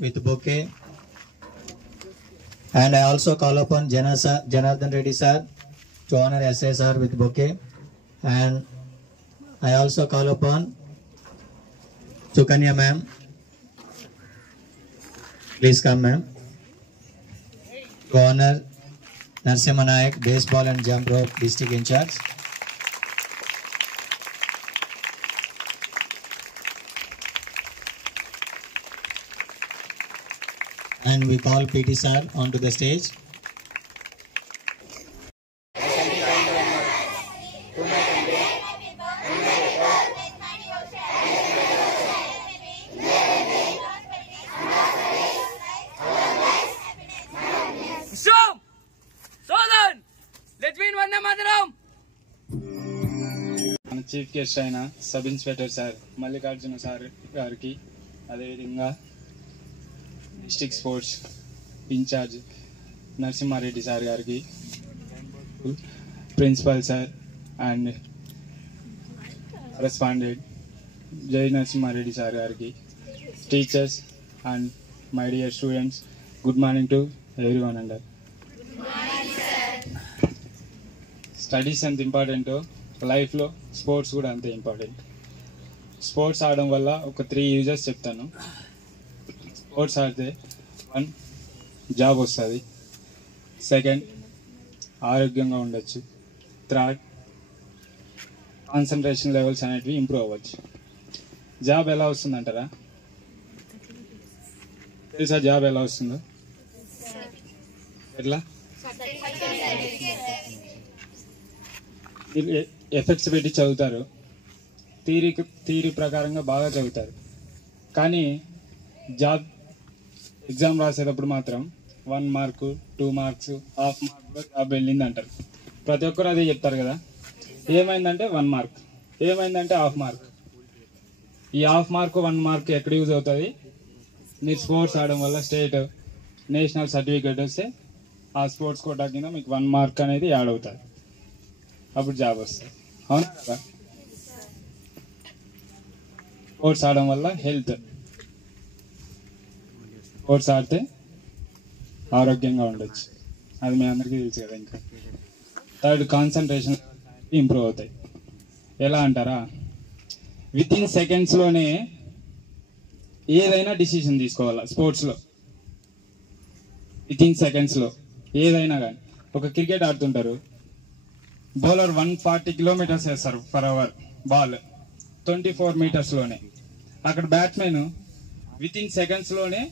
with bouquet. And I also call upon Janardhan Reddy sir to honor SI sir with bouquet. And I also call upon Sukanya ma'am. Please come ma'am. To honor Narsimha Nayak, baseball and jump rope district in charge. And we call PT sir onto the stage. Chief guest అయిన sub inspector sir Mallikarjuna sir గారికి, అదేవిధంగా district sports incharge Narasimha Reddy sir గారికి, principal sir and correspondent Jai Narasimha Reddy sir గారికి, teachers and my dear students, good morning to everyone అండర్. Studies ఎంత ఇంపార్టెంటో లైఫ్లో sports కూడా అంతే ఇంపార్టెంట్. స్పోర్ట్స్ ఆడడం వల్ల ఒక 3 యూజెస్ చెప్తాను. స్పోర్ట్స్ ఆడితే 1 జాబ్ వస్తుంది, 2 ఆరోగ్యంగా ఉండొచ్చు, 3 కాన్సన్ట్రేషన్ లెవెల్స్ అనేటివి ఇంప్రూవ్ అవ్వచ్చు. జాబ్ ఎలా వస్తుందంటారా? తెలుసా జాబ్ ఎలా వస్తుందో? ఎట్లా? ఎఫెక్ట్స్ పెట్టి చదువుతారు, థియరీ ప్రకారంగా బాగా చదువుతారు, కానీ జాబ్ ఎగ్జామ్ రాసేటప్పుడు మాత్రం 1 మార్కు 2 మార్క్స్ హాఫ్ మార్క్లో జాబ్ వెళ్ళింది అంటారు. ప్రతి ఒక్కరు అదే చెప్తారు కదా. ఏమైందంటే 1 మార్క్, ఏమైందంటే హాఫ్ మార్క్. ఈ హాఫ్ మార్క్ 1 మార్క్ ఎక్కడ యూజ్ అవుతుంది? మీరు స్పోర్ట్స్ ఆడడం వల్ల స్టేట్ నేషనల్ సర్టిఫికేట్ వస్తే ఆ స్పోర్ట్స్ కోటా కింద మీకు 1 మార్క్ అనేది యాడ్ అవుతుంది, అప్పుడు జాబ్ వస్తుంది. అవునా కదా? స్పోర్ట్స్ ఆడడం వల్ల హెల్త్, స్పోర్ట్స్ ఆడితే ఆరోగ్యంగా ఉండొచ్చు, అది మీ అందరికీ తెలుసు కదా. ఇంకా 3 కాన్సన్ట్రేషన్ ఇంప్రూవ్ అవుతాయి. ఎలా అంటారా? వితిన్ సెకండ్స్లోనే ఏదైనా డిసిషన్ తీసుకోవాలా స్పోర్ట్స్లో. వితిన్ సెకండ్స్లో ఏదైనా కానీ, ఒక క్రికెట్ ఆడుతుంటారు, బౌలర్ 140 కిలోమీటర్స్ వేస్తారు పర్ అవర్, బాల్ 24 మీటర్స్లోనే. అక్కడ బ్యాట్స్మెన్ వితిన్ సెకండ్స్లోనే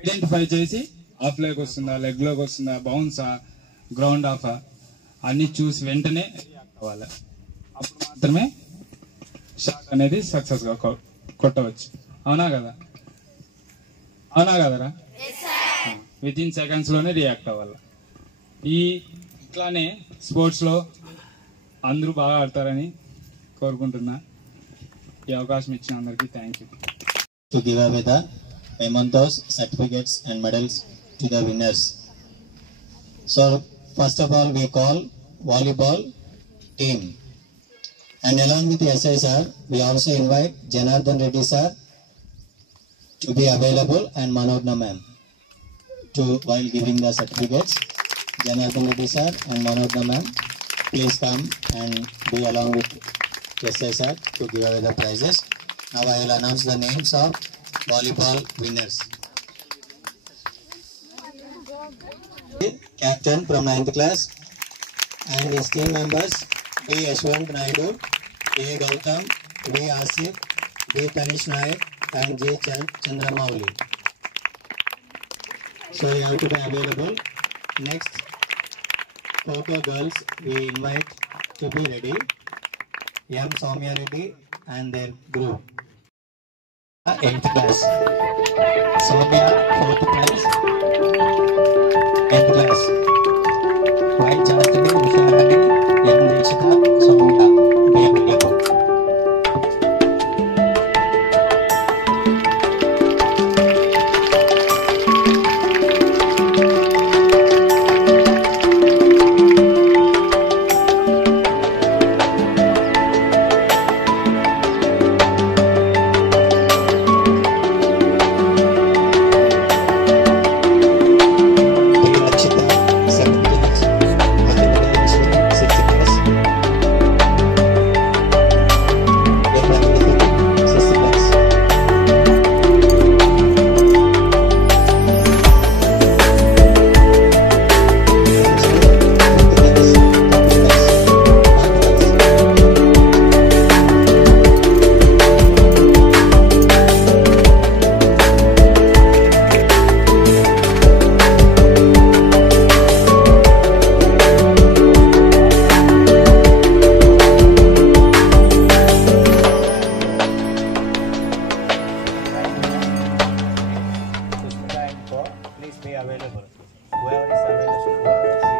ఐడెంటిఫై చేసి ఆఫ్ లెగ్ వస్తుందా, లెగ్లోకి వస్తుందా, బౌన్సా, గ్రౌండ్ ఆఫా అన్ని చూసి వెంటనే అవ్వాలి. అప్పుడు మాత్రమే షాట్ అనేది సక్సెస్గా కొట్టవచ్చు. అవునా కదా? అవునా కదరా? వితిన్ సెకండ్స్లోనే రియాక్ట్ అవ్వాలి. ఇట్లానే స్పోర్ట్స్లో అందరూ బాగా ఆడతారని కోరుకుంటున్నా. ఈ అవకాశం ఇచ్చిన అందరికీ thank you. To give away the mementos, certificates and medals to the winners. So first of all we call volleyball team, and along with SI sir we also invite Janardhan Reddy sir to be available and Manogna ma'am to while giving the certificates. Janardhan Reddy sir and Manogna ma'am, please come and be along with SI sir to give away the prizes. Now I will announce the names of volleyball winners. Captain from 9th class and his team members B. Yashwant Naidu, A. Gautam, V. Asif, B. Tanish Nayak and J. Chandramouli. So you have to be available. Next, Kho girls we invite to be ready. M. Soumya Reddy and their group. 8th class. Soumya 4th class. 8th class. Y. Chastity, Vishalani, M. Dikshita, Soumya. Be available. is be available. Whoever is available,